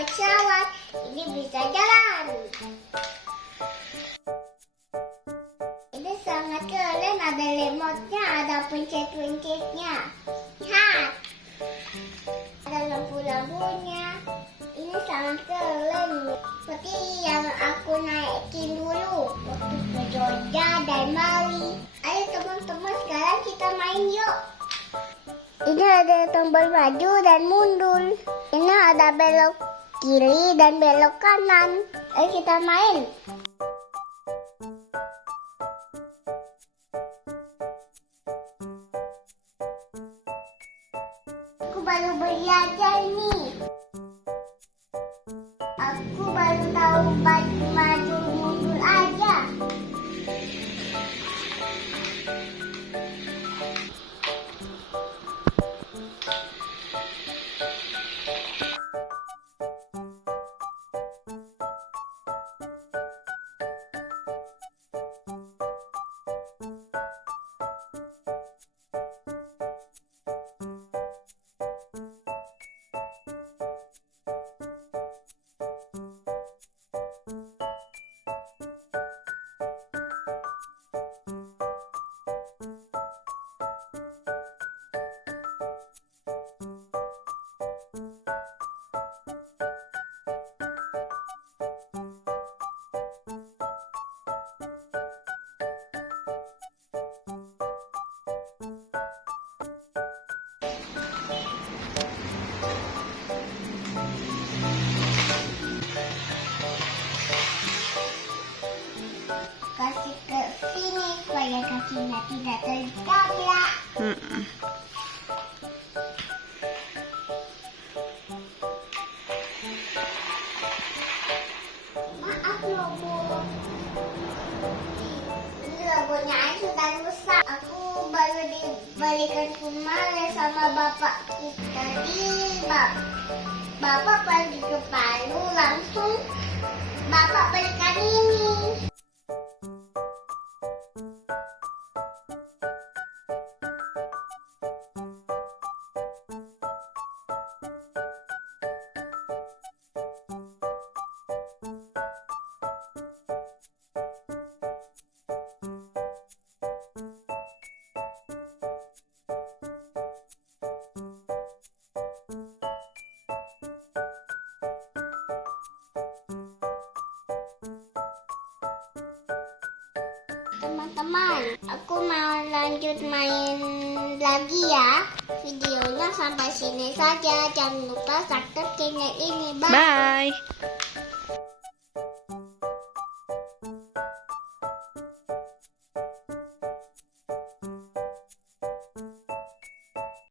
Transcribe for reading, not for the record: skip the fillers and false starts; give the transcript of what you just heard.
pesawat, ini bisa jalan. Ini sangat keren, ada remote-nya, ada pencet-pencetnya. Lihat, ada lampu-lampunya. Ini sangat keren, seperti yang aku naikin dulu waktu ke Jogja dan Bali. Ayo teman-teman, sekarang kita main yuk. Ini ada tombol maju dan mundur. Ini ada belok kiri dan belok kanan. Ayo kita main. Aku baru belajar nih. Aku baru tahu maju mundur aja. Kasih ke sini supaya kakinya tidak tertabrak. Maaf loh Bu, ini logonya sudah rusak. Aku baru dibalikan kemarin sama bapak kita di Bapak pergi ke Palu, langsung bapak belikan ini. Teman-teman, aku mau lanjut main lagi ya. Videonya sampai sini saja. Jangan lupa subscribe channel ini. Bye. Bye.